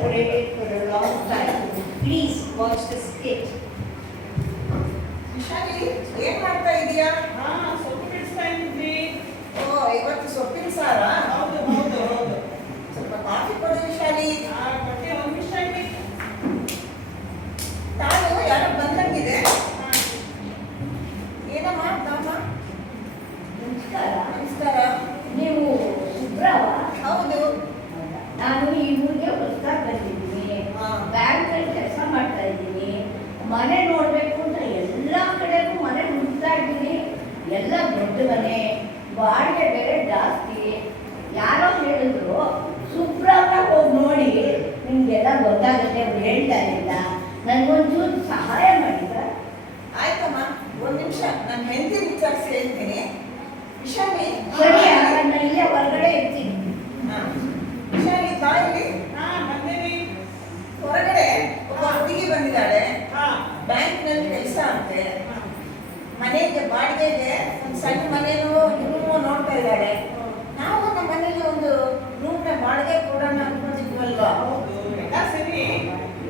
separated for a long time. Please watch the skit. Vishali, ಏನ್ ಮಾಡ್ತಾ ಇದೀಯಾ? ಸೊಪ್ಪು ಬಿಡಿಸ್ತಾ ಇದ್ವಿ. ಓ, ಇವತ್ತು ಸೊಪ್ಪಿನ ಸಾರ? ಹೌದು ಹೌದು ಹೌದು. ಸ್ವಲ್ಪ ಕಾಫಿ ಕೊಡು ವಿಶಾಲಿ. ಕೊಟ್ಟೆ, ಒಂದು ನಿಮಿಷ ಇರಿ. ತಾನು ಯಾರೋ ಬಂದಂಗಿದೆ. ಏನಮ್ಮ ತಮ್ಮ? ನಮಸ್ಕಾರ. ನಮಸ್ಕಾರ. ನೀವು ಸುಬ್ರವ? ಹೌದು. ನಾನು ಈ ಊರಿಗೆ ಹೊಸದಾಗಿ ಬಂದಿದ್ದೀನಿ. ಬ್ಯಾಂಕಲ್ಲಿ ಕೆಲಸ ಮಾಡ್ತಾ ಇದ್ದೀನಿ. ಮನೆ ನೋಡಬೇಕು ಅಂತ ಎಲ್ಲ ಕಡೆಗೂ ಮನೆ ಹುಡುಕ್ತಾ ಇದ್ದೀನಿ. ಎಲ್ಲ ದೊಡ್ಡ ಮನೆ, ಬಾಡಿಗೆ ಬೇರೆ ಜಾಸ್ತಿ. ಯಾರೋ ಹೇಳಿದ್ರು ಸುಬ್ರವ್ನ ಹೋಗಿ ನೋಡಿ ನಿಮಗೆಲ್ಲ ಗೊತ್ತಾಗುತ್ತೆ. ಅವ್ರು ಹೇಳ್ತಾ ಇಲ್ಲ. ನನಗೊಂಚೂರು ಸಹಾಯ ಮಾಡಿದ್ರ? ಆಯ್ತಮ್ಮ, ಒಂದ್ ನಿಮಿಷ ನಾನು ಹೆಂಡತಿ ವಿಚಾರಿಸಿ ಹೇಳ್ತೀನಿ. ವಿಶಾಲಿ, ಸರಿ, ನಾನು ಇಲ್ಲೇ ಹೊರಗಡೆ ಇರ್ತೀನಿ. ವಿಶಾಲಿ ಬಾಯಲ್ಲಿ ಬಂದೇವಿ. ಹೊರಗಡೆ ಒಬ್ಬ ಹುಡುಗಿ ಬಂದಿದ್ದಾಳೆ. ಹಾ ಬ್ಯಾಂಕ್ ನಲ್ಲಿ ಕೆಲಸ ಅಂತೆ. ಮನೆಗೆ ಬಾಡಿಗೆಗೆ ಒಂದು ಸಣ್ಣ ಮನೇನು ರೂಮು ನೋಡ್ತಾ ಇದ್ದಾಳೆ. ನಾವು ನಮ್ಮ ಮನೇಲಿ ಒಂದು ರೂಮ್ ನ ಬಾಡಿಗೆ ಕೊಡೋಣ ಅನ್ಕೊಂಡಿದ್ವಲ್ವಾ? ಹೌದು, ಎಲ್ಲ ಸರಿ.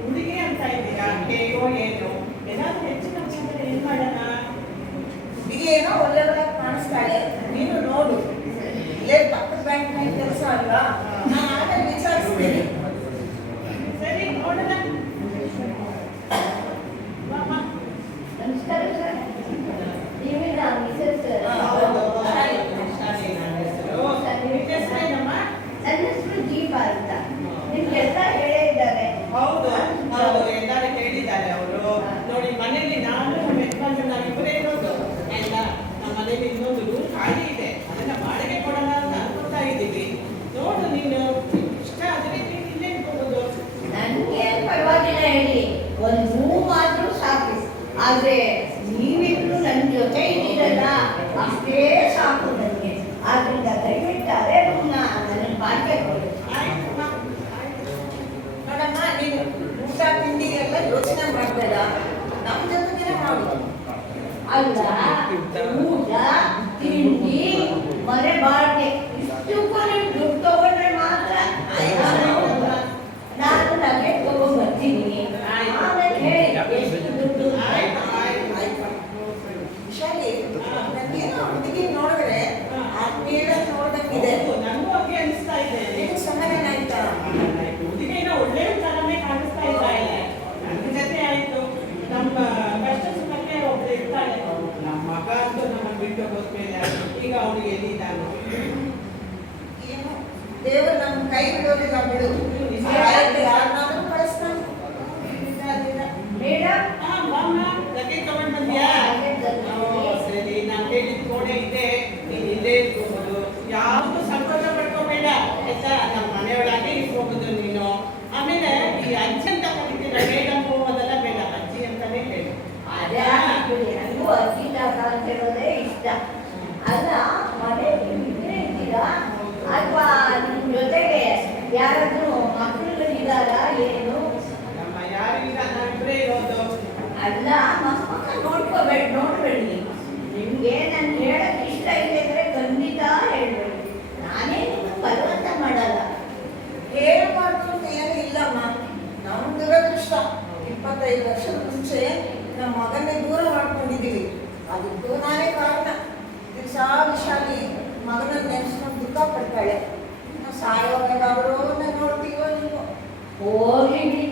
ಹುಡುಗಿ ಅಂತ ಇದ್ದೀರಾ, ಹೇಗೋ ಏನು ಏನಾದ್ರು ಹೆಚ್ಚಿನ ಕಮ್ಮಿ ಏನ್ ಮಾಡೋಣ? ಹುಡುಗಿ ಏನೋ ಒಳ್ಳೆ ಕಾಣಿಸ್ತಾಳೆ, ನೀನು ನೋಡು. ಇಲ್ಲೇ ಪಕ್ಕದ ಬ್ಯಾಂಕ್ ನಲ್ಲಿ ಕೆಲಸ ಅಲ್ವಾ? ನಾನು ಆಮೇಲೆ ವಿಚಾರಿಸ್ತೀನಿ. ಸರಿ, ನೋಡೋಣ. ಬಾಮ್ಮ. ನಮಸ್ಕಾರ ಸರ್. ನೀವೇನಾ ಮಿಸಸ್? ಹೌದು. ನನ್ನ ಹೆಸರು ದೀಪಾ ಅಂತ. ನಿಮ್ಗೆಲ್ಲ ಹೇಳೇ ಇದ್ದಾರೆ. ಹೌದು ಹೌದು, ಎಲ್ಲರೂ ಹೇಳಿದ್ದಾರೆ ಅವರು. ನೋಡಿ, ಮನೇಲಿ ನಾನು ನಮ್ಮ ಯಜಮಾನ್ರು ನಾವಿಬ್ಬರೇ ಇರೋದು. ಆಯ್ತಾ, ನಮ್ಮ ಮನೇಲಿ ಇನ್ನೊಂದು ರೂಮ್ ಖಾಲಿ ಇದೆ, ಅದನ್ನ ಬಾಡಿಗೆ ಕೊಡೋಣ ಅಂತ ಅನ್ಕೊತಾ ಇದ್ದೀವಿ. ನೋಡು, ನೀನು ಇಷ್ಟ ಆದರೆ ನೀನು ಇಲ್ಲೇ ಇಟ್ಕೋಬಹುದು. ನನಗೆ ಪರವಾಗಿಲ್ಲ ಹೇಳಿ, ಒಂದು ರೂಮ್ ಆದ್ರೂ ಸಾಕು. ಆದ್ರೆ ನೀವಿಬ್ರು ನನ್ನ ಜೊತೆ ಇದ್ದೀರಲ್ಲ, ಅಷ್ಟೇ ಸಾಕು ನನಗೆ. ಆದ್ರಿಂದ ದಯವಿಟ್ಟು ಅದೇ ರೂಮ್ನ ನನಗೆ ಬಾಡಿಗೆ ಕೊಡಿ. ಆಯ್ತಮ್ಮ, ನೋಡಮ್ಮ, ನೀನು ಊಟ ತಿಂಡಿ ಎಲ್ಲ ಯೋಚನೆ ಮಾಡಬೇಡ, ನಮ್ಮ ಜೊತೆಗೇನೆ ಮಾಡು. ಅಲ್ಲ, ಊಟ ತಿಂಡಿ ಮನೆ ಬಾಡಿಗೆ ಇಷ್ಟಕ್ಕೂ ನೀವು ದುಡ್ಡು ತಗೊಂಡ್ರೆ ಮಾತ್ರ ನಾನು ನಮಗೆ ತಗೊಂಡ್ ಬರ್ತೀನಿ. ಆಮೇಲೆ ಹೇಳಿ ಎಷ್ಟು ದುಡ್ಡು ಅಂತ. ಆಯ್ತು. ವಿಶಾಲಿ, ನನಗೇನೋ ಹುಡುಗಿ ನೋಡಿದ್ರೆ ಆತ್ಮೀಯ ನೋಡ್ದಂಗಿದೆ. ನನಗೂ ಹಾಗೆ ಅನಿಸ್ತಾ ಇದೆ. ನೀನು ಸಮಾಧಾನ ಆಯ್ತಾ? ಹುಡುಗಿನ ಒಳ್ಳೆ ತರನೇ ಕಾಣಿಸ್ತಾ ಇದ್ದಾಳೆ. ನನ್ನ ಜೊತೆ ಆಯ್ತು, ನಮ್ಮ ಕಷ್ಟ ಸುಖಕ್ಕೆ ಒಬ್ರು ಇರ್ತಾಳೆ. ನಮ್ಮ ಮಗ ಅಂತೂ ನಮ್ಮ ಬಿಟ್ಟು ಹೋದ್ಮೇಲೆ ಈಗ ಅವನಿಗೆ ಎಲ್ಲಿದ್ದಾನು? ಏನು ದೇವರು ನಮ್ಮ ಕೈ ಬಿಡೋದಿಲ್ಲ ಬಿಡು. ಯಾರನ್ನಾದ್ರೂ ಕಳಿಸ್ತಾನೆ. ಮೇಡಮ್, ಬಾಮ್ಮ, ಲಗೇಜ್ ತಗೊಂಡ್ ಬಂದ್ಯಾ? ಸರಿ, ನಾನು ಹೇಳಿದ ಕೋಣೆ ಇದೆ, ನೀನು ಇಲ್ಲೇ ಇಟ್ಕೋಬಹುದು. ಯಾವುದು ಸಂಕೋಚ ಪಡ್ಕೋಬೇಡ, ಆಯ್ತಾ? ನಮ್ಮ ಮನೆಯೊಳಗೆ ಇಟ್ಕೋಬಹುದು ನೀನು. ಆಮೇಲೆ ಈ ಅಜ್ಜಿ ಅಂತ ಕರಿತೀರ, ಮೇಡಮ್ಮು ಅದೆಲ್ಲ ಬೇಡ, ಅಜ್ಜಿ ಅಂತಾನೆ ಹೇಳು. ಅದೇ ನನಗೂ ಅಜ್ಜಿ ತಾತ ಅಂತ ಹೇಳೋದೇ ಇಷ್ಟ. ಅಲ್ಲ, ಮನೆಯಲ್ಲಿ ಇದ್ರೆ ಇದ್ದೀರಾ ಅಥವಾ ನಿಮ್ಮ ಜೊತೆಗೆ ಯಾರಾದ್ರೂ ಮಕ್ಕಳುಗಳಿದ್ದಾರಾ ಏನು? ನಮ್ಮ ಯಾರಿಲ್ಲ, ನಾವಿಬ್ಬರೇ ಇರೋದು. ಅಲ್ಲ, ಮಕ್ಕ ನೋಡ್ಬೇಡಿ. ನಿಮ್ಗೆ ನಾನು ಹೇಳಕ್ ಇಷ್ಟ ಇದೆ ಅಂದ್ರೆ ಖಂಡಿತ ಹೇಳ್ಬೇಡಿ. ನಾನೇ ನಿಮ್ಗೆ ಬಲವಂತ ಮಾಡಲ್ಲ. ಹೇಳ್ಬಾರ್ದು ಅಂತ ಏನೂ ಇಲ್ಲಮ್ಮ. ನಮ್ಮ ದುರದೃಷ್ಟ 25 ವರ್ಷದ ಮುಂಚೆ ನಮ್ಮ ಮಗನ್ನೇ ದೂರ ಮಾಡ್ಕೊಂಡಿದ್ದೀವಿ. ಅದಕ್ಕೂ ನಾನೇ ಕಾರಣ. ದಿವಸ ವಿಶಾಲಿ ಮಗನನ್ನು ನೆನೆಸ್ಕೊಂಡು ದುಃಖ ಪಡ್ತಾಳೆ. ನಾವು ಸಾಯೋವಾಗಾದರೂ ನೋಡ್ತೀವೋ ನೀವು. ಹೋಗ್ಲಿ ಬಿಡಿ,